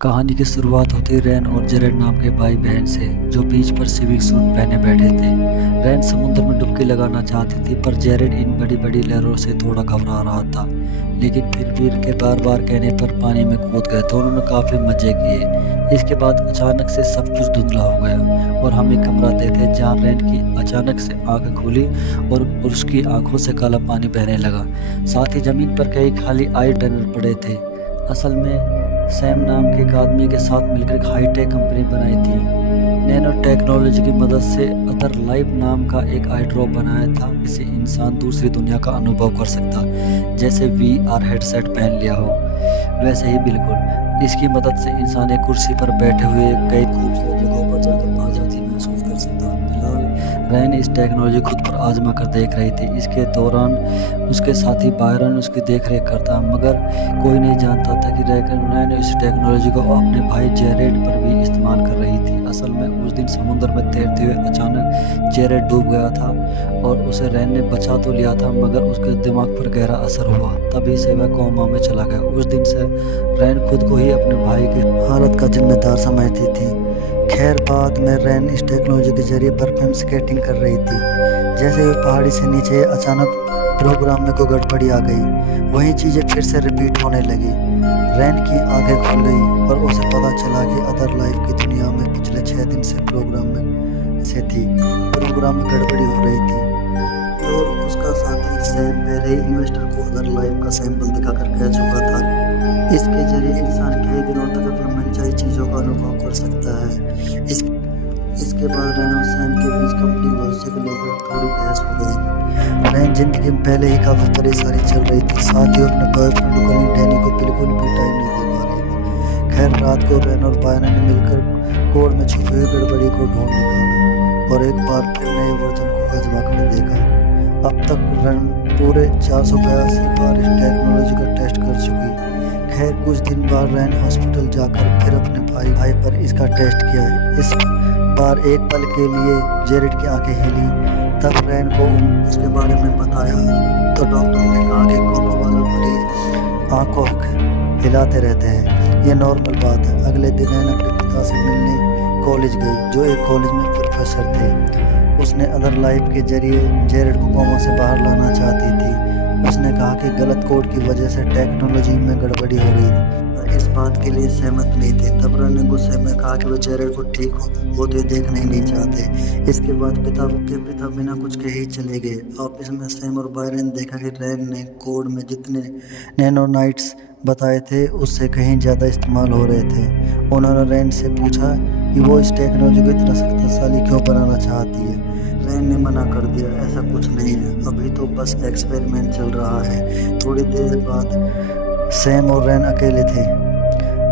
कहानी की शुरुआत होती रैन और जेरेड नाम के भाई बहन से, जो बीच पर सिविक सूट पहने बैठे थे। रैन समुद्र में डुबकी लगाना चाहती थी, पर जेरेड इन बड़ी बड़ी लहरों से थोड़ा घबरा रहा था। लेकिन फिर वीर के बार बार कहने पर पानी में कूद गए। दोनों ने काफ़ी मजे किए। इसके बाद अचानक से सब कुछ धुंधला हो गया और हम एक कमरा देखे जहाँ रैन की अचानक से आंखें खुली और उसकी आंखों से काला पानी बहने लगा। साथ ही जमीन पर कई खाली आई टनल पड़े थे। असल में सैम नाम के एक आदमी के साथ मिलकर एक हाईटेक कंपनी बनाई थी। नैनो टेक्नोलॉजी की मदद से अदर लाइफ नाम का एक आई ड्रॉप बनाया था, जिससे इंसान दूसरी दुनिया का अनुभव कर सकता, जैसे VR हेडसेट पहन लिया हो वैसे ही बिल्कुल। इसकी मदद से इंसान एक कुर्सी पर बैठे हुए कई खूबसूरत जगहों पर जाकर आज़ादी महसूस कर सकता। फिलहाल रैन इस टेक्नोलॉजी खुद पर आजमा कर देख रही थी। इसके दौरान उसके साथी बायरन उसकी देखरेख करता, मगर कोई नहीं जानता था कि रैन इस टेक्नोलॉजी को अपने भाई जेरेड पर भी इस्तेमाल कर रही थी। असल में उस दिन समुद्र में तैरते हुए अचानक जेरेड डूब गया था और उसे रैन ने बचा तो लिया था, मगर उसके दिमाग पर गहरा असर हुआ। तभी से वह कोमा में चला गया। उस दिन से रैन खुद को ही अपने भाई की हालत का जिम्मेदार समझती थी। खैर, बाद में रैन इस टेक्नोलॉजी के जरिए बर्फ में स्केटिंग कर रही थी। जैसे ही पहाड़ी से नीचे अचानक प्रोग्राम में कोई गड़बड़ी आ गई, वही चीज़ें फिर से रिपीट होने लगी। रैन की आंखें खुल गई और उसे पता चला कि अदर लाइफ की दुनिया में पिछले 6 दिन से प्रोग्राम में गड़बड़ी हो रही थी। और उसका साथी सैम पहले ही इन्वेस्टर को अदर लाइफ का सैंपल दिखाकर कह चुका था। इसके जरिए इंसान कई दिनों तक अपनी मनचाही चीज़ों का अनुभव कर सकता है। इसके बाद रैन और सैम के बीच कंपनी भविष्य को लेकर थोड़ी बहस हो गई। रैन जिंदगी में पहले ही काफ़ी परेशानी चल रही थी, साथ ही अपने बॉयफ्रेंड कलीग डैनी को बिल्कुल भी टाइम नहीं दे पा रही थी। खैर, रात को रैन और बायरन ने मिलकर कोड में छुपी हुई गड़बड़ी को ढूंढ निकाला और एक बार फिर नए वर्जन को आजमा कर देखा। अब तक रैन पूरे 482 बार इस टेक्नोलॉजी का टेस्ट कर चुकी। खैर, कुछ दिन बाद रैन हॉस्पिटल जाकर फिर अपने भाई पर इसका टेस्ट किया। इस बार एक पल के लिए जेरेड की आंखें हिली। तब रैन को उसके बारे में बताया तो डॉक्टर ने कहा कि कोमा वाला मरीज आंखों हिलाते रहते हैं, ये नॉर्मल बात है। अगले दिन रैन अपने पिता से मिलने कॉलेज गई, जो एक कॉलेज में प्रोफेसर थे। उसने अदर लाइफ के जरिए जेरेड को कोमा से बाहर लाना चाहती थी। उसने कहा कि गलत कोड की वजह से टेक्नोलॉजी में गड़बड़ी हो रही थी। इस बात के लिए सहमत नहीं थे। तब रैन ने गुस्से में कहा कि वो जेरेड को ठीक होते देखना ही नहीं चाहते। इसके बाद पिता बिना कुछ कहे ही चले गए। ऑफिस में सैम और बायरन ने देखा कि रैन ने कोड में जितने नैनोनाइट्स बताए थे उससे कहीं ज़्यादा इस्तेमाल हो रहे थे। उन्होंने रैन से पूछा कि वो इस टेक्नोलॉजी को इतना शक्तिशाली क्यों बनाना चाहती है। रैन ने मना कर दिया, ऐसा कुछ नहीं है, अभी तो बस एक्सपेरिमेंट चल रहा है। थोड़ी देर बाद सैम और रैन अकेले थे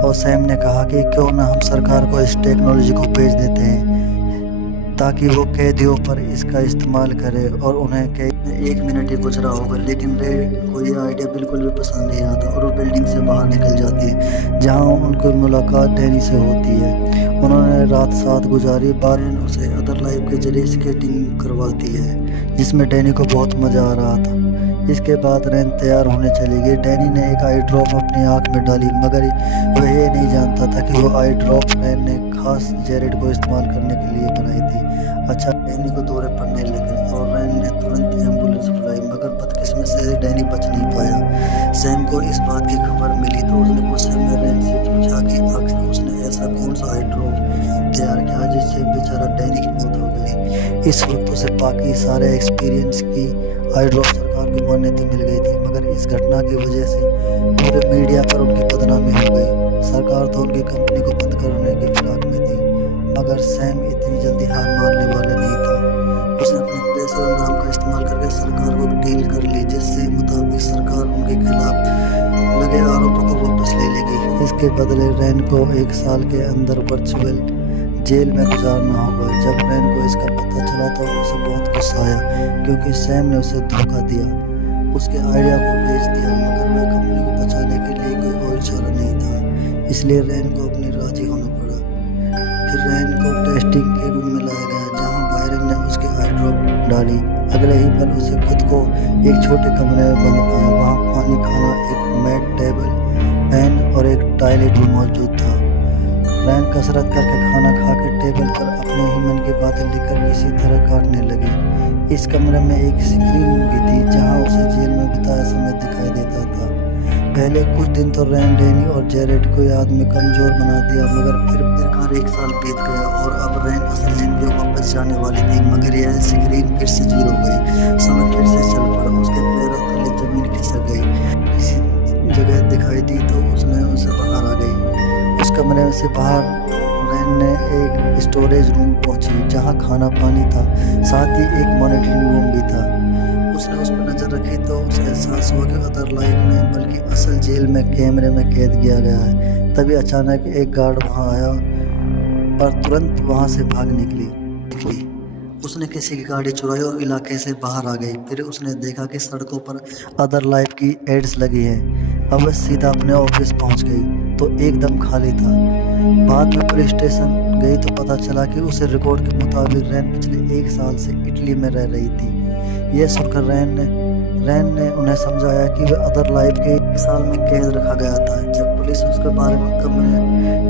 और सैम ने कहा कि क्यों ना हम सरकार को इस टेक्नोलॉजी को भेज देते हैं ताकि वो कैदियों पर इसका इस्तेमाल करे। और उन्हें 1 मिनट ही गुजरा होगा, लेकिन रैन को ये आइडिया बिल्कुल भी पसंद नहीं आता और वो बिल्डिंग से बाहर निकल जाती है, जहाँ उनको मुलाकात डैनी से होती है। उन्होंने रात साथ गुजारी। बायरन उसे अदर लाइफ के जरिए स्केटिंग करवाती है, जिसमें डैनी को बहुत मज़ा आ रहा था। इसके बाद रैन तैयार होने चली गई। डैनी ने एक आई ड्रॉप अपनी आंख में डाली, मगर वह ये नहीं जानता था कि वो आई ड्रॉप रैन ने खास जेरेड को इस्तेमाल करने के लिए बनाई थी। अच्छा, डैनी को दौरे पड़ने लगे और रैन ने तुरंत एम्बुलेंस बुलाई, मगर बदकिस्मत से डैनी बच नहीं पाया। सैम को इस बात की खबर मिली तो उसने गुस्से में रैन से पूछा कि आखिर उसने ऐसा कौन सा आई ड्रॉप तैयार किया जिससे बेचारा डैनी की मौत हो गई। इस वक्त उसे बाकी सारे एक्सपीरियंस की आई ड्रॉप सरकार को मान्यता मिल गई थी, मगर इस घटना की वजह से पूरे मीडिया पर उनकी बदनामी हो गई। सरकार तो उनकी कंपनी को बंद करने की फिराक में थी, मगर सैम इतनी जल्दी हार मानने वाला नहीं था। उसने अपने पैसे और नाम का इस्तेमाल करके सरकार को डील कर ली, जिससे मुताबिक सरकार उनके खिलाफ लगे आरोपों को वापस ले लेगी। इसके बदले रैन को 1 साल के अंदर वर्चुअल जेल में गुजारना होगा। जब रैन को इसका पता चला तो उसे बहुत गुस्सा आया, क्योंकि सैम ने उसे धोखा दिया, उसके आइडिया को बेच दिया, मगर वह कंपनी को बचाने के लिए कोई और चारा नहीं था। इसलिए रैन को अपनी राजी होना पड़ा। फिर रैन को टेस्टिंग के रूम में लाया गया, जहां बायरन ने उसके आई ड्रॉप डाली। अगले ही पल उसे खुद को एक छोटे कमरे में बंद पाया। वहाँ पानी, खाना, एक मैट, टेबल, पेन और एक टॉयलेट भी मौजूद था। रैन कसरत करके खाना खाकर टेबल पर अपने ही मन की बातें लिखकर किसी तरह काटने लगी। इस कमरे में एक स्क्रीन भी थी जहां उसे जेल में बिताया समय दिखाई देता था। पहले कुछ दिन तो रैन डैनी और जेरेड को याद में कमजोर बना दिया, मगर फिर 1 साल बीत गया और अब रैन असल जिंदगी वापस जाने वाली थी। मगर यह स्क्रीन फिर से जीरो गई। समय फिर से चल पड़ा। उसके पैरों तले जमीन खिसक गई। किसी जगह दिखाई दी तो उसने उसे बाहर आ गई। उस कमरे से बाहर रैन ने एक स्टोरेज रूम पहुंची जहां खाना पानी था, साथ ही एक मॉनिटरिंग रूम भी था। उसने उस पर नजर रखी तो उसे एहसास हुआ कि अदर लाइफ में बल्कि असल जेल में कैमरे में कैद किया गया है। तभी अचानक एक गार्ड वहां आया पर तुरंत वहां से भाग निकली। उसने किसी की गाड़ी चुराई और इलाके से बाहर आ गई। फिर उसने देखा कि सड़कों पर अदर लाइफ की एड्स लगी है। अब वह सीधा अपने ऑफिस पहुंच गई तो एकदम खाली था। बाद में पुलिस स्टेशन गई तो पता चला कि उसे रिकॉर्ड के मुताबिक रैन पिछले 1 साल से इटली में रह रही थी। यह सुनकर रैन ने उन्हें समझाया कि वह अदर लाइफ के 1 साल में कैद रखा गया था। जब पुलिस उसके बारे में कमरे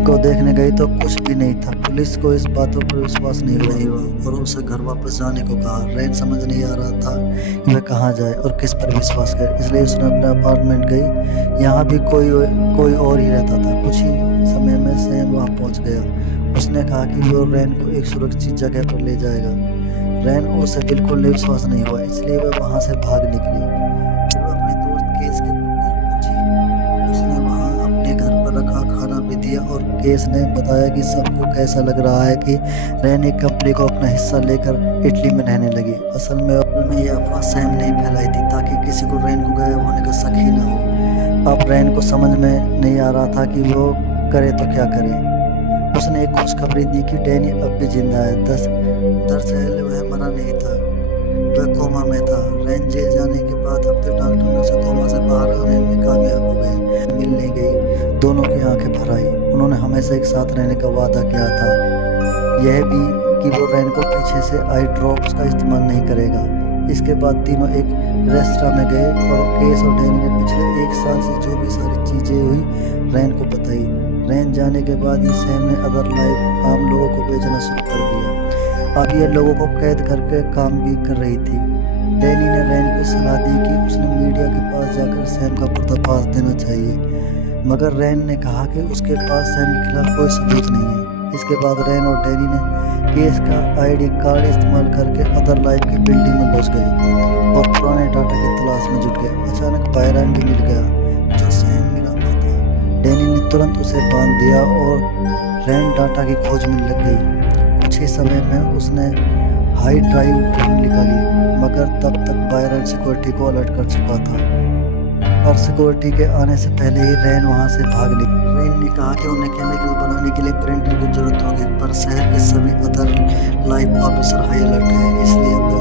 को देखने गई तो कुछ भी नहीं था। पुलिस को इस बातों पर विश्वास नहीं हुआ और उसे घर वापस जाने को कहा। रैन समझ नहीं आ रहा था कि वह कहाँ जाए और किस पर विश्वास करे, इसलिए उसने अपने अपार्टमेंट गई। यहाँ भी कोई और ही रहता था। कुछ ही समय में सैम वहाँ पहुँच गया। उसने कहा कि वो रैन को एक सुरक्षित जगह पर ले जाएगा। रैन उसे बिल्कुल विश्वास नहीं हुआ, इसलिए वह वहाँ से भाग निकली। फिर वह अपने दोस्त केस के घर पहुंची। उसने वहाँ अपने घर पर रखा खाना भी दिया और केस ने बताया कि सबको कैसा लग रहा है कि रैन एक कंपनी को अपना हिस्सा लेकर इटली में रहने लगी। असल में ये अफवाह सैम ने फैलाई थी ताकि किसी को रैन को गायब होने का शक ही ना हो। अब रैन को समझ में नहीं आ रहा था कि वो करे तो क्या करे। उसने एक खुशखबरी दी कि डैनी अब भी जिंदा है। दरअसल वह मरा नहीं था, वह कोमा में था। रैन जेल जाने के बाद अब तक डॉक्टर ने उसे कोमा से बाहर आने में कामयाब हो गए। मिलने गई, दोनों की आंखें भर आई। उन्होंने हमेशा एक साथ रहने का वादा किया था, यह भी कि वो रैन को पीछे से आई ड्रॉप्स का इस्तेमाल नहीं करेगा। इसके बाद तीनों एक रेस्टोरेंट में गए और केस और डैनी ने पिछले 1 साल से जो भी सारी चीज़ें हुई रैन को बताई। रैन जाने के बाद ही सैम ने अदर लाइफ आम लोगों को बेचना शुरू कर दिया। अब ये लोगों को कैद करके काम भी कर रही थी। डैनी ने रैन को सलाह दी कि उसने मीडिया के पास जाकर सैम का पर्दाफाश देना चाहिए, मगर रैन ने कहा कि उसके पास सैम के खिलाफ कोई सबूत नहीं है। इसके बाद रैन और डैनी ने केस का ID कार्ड इस्तेमाल करके अदर लाइफ की बिल्डिंग में घुस गए और पुराने डाटा की तलाश में जुट गए। अचानक बायरन भी मिल गया जो सैम मिला हुआ था। डैनी ने तुरंत उसे बांध दिया और रैन डाटा की खोज में लग गई। कुछ ही समय में उसने हाई ड्राइव ढूंढ निकाली, मगर तब तक बायरन सिक्योरिटी को अलर्ट कर चुका था और सिक्योरिटी के आने से पहले ही रैन वहां से भाग निकली। रैन ने कहा कि उन्हें केमिकल बनाने के लिए प्रिंटर की जरूरत होगी, पर शहर के सभी other life officer high alert हैं, इसलिए वो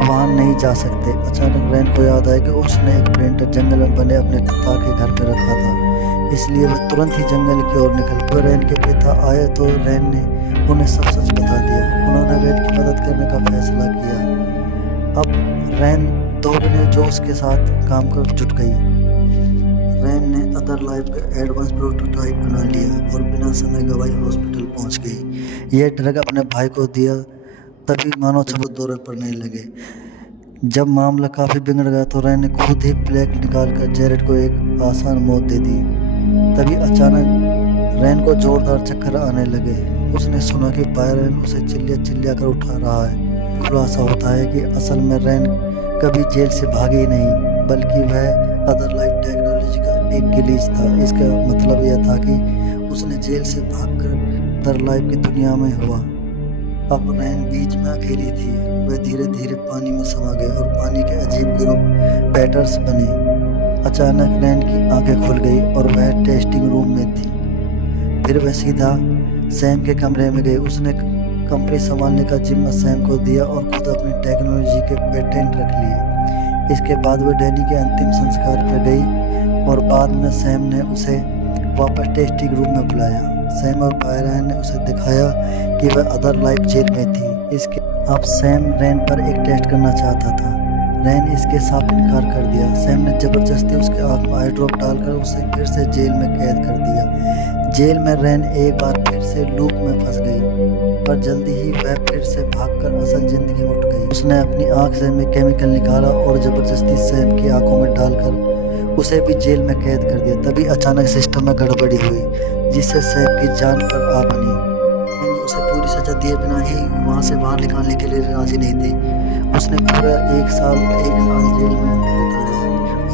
वहां नहीं जा सकते। अचानक रैन को याद आया कि उसने एक प्रिंटर जंगल में बने अपने पिता के घर पर रखा था, इसलिए वह तुरंत ही जंगल की ओर निकल गया। रैन के पिता आए तो रैन ने उन्हें सब सच बता दिया। उन्होंने रैन की मदद करने का फैसला किया। अब रैन दौड़ने जोश के साथ काम कर जुट गई। रैन ने अदर लाइफ का एडवांस प्रोटोटाइप बना लिया और बिना समय गवाए हॉस्पिटल पहुंच गई। यह ड्रग अपने भाई को दिया, तभी मानव सबूत दौरे पड़ने लगे। जब मामला काफ़ी बिगड़ गया तो रैन ने खुद ही प्लेग निकालकर जेरेड को एक आसान मौत दे दी। तभी अचानक रैन को जोरदार चक्कर आने लगे। उसने सुना कि बायरन उसे चिल्ला कर उठा रहा है। खुलासा होता है कि असल में रैन कभी जेल से भागी नहीं, बल्कि वह अदर लाइफ टेक्नोलॉजी का एक गिलीच था। इसका मतलब यह था कि उसने जेल से भागकर अदर लाइफ की दुनिया में हुआ। अब रैन बीच में अकेली थी। वह धीरे धीरे पानी में समा गई और पानी के अजीब ग्रुप पैटर्न्स बने। अचानक रैन की आंखें खुल गई और वह टेस्टिंग रूम में थी। फिर वह सीधा सैम के कमरे में गई। उसने कंपनी संभालने का जिम्मा सैम को दिया और खुद अपनी टेक्नोलॉजी के पेटेंट रख लिए। इसके बाद वह डैनी के अंतिम संस्कार पर गई और बाद में सैम ने उसे वापस टेस्टिंग रूम में बुलाया। सैम और बायरन ने उसे दिखाया कि वह अदर लाइफ जेल में थी। इसके अब सैम रैन पर एक टेस्ट करना चाहता था। रैन इसके साफ इनकार कर दिया। सैम ने जबरदस्ती उसके आंख में आई ड्रॉप डालकर उसे फिर से जेल में कैद कर दिया। जेल में रैन एक बार फिर से लूप में फंस गई, पर जल्दी ही वह फिर से भागकर असल जिंदगी में उठ गई। उसने अपनी आंख से में केमिकल निकाला और जबरदस्ती सैम की आंखों में डालकर उसे भी जेल में कैद कर दिया। तभी अचानक सिस्टम में गड़बड़ी हुई, जिससे सैम की जान पर आ बनी। उसे पूरी सजा दिए बिना ही वहाँ से बाहर निकालने के लिए राजी नहीं थी। उसने पूरा एक साल जेल में बिताया।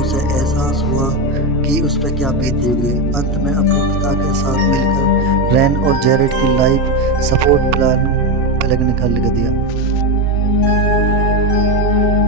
उसे एहसास हुआ कि उस पर क्या बीती होगी। अंत में अपने पिता के साथ मिलकर रैन और जेरेड की लाइफ सपोर्ट प्लान पे लगने का लिख दिया।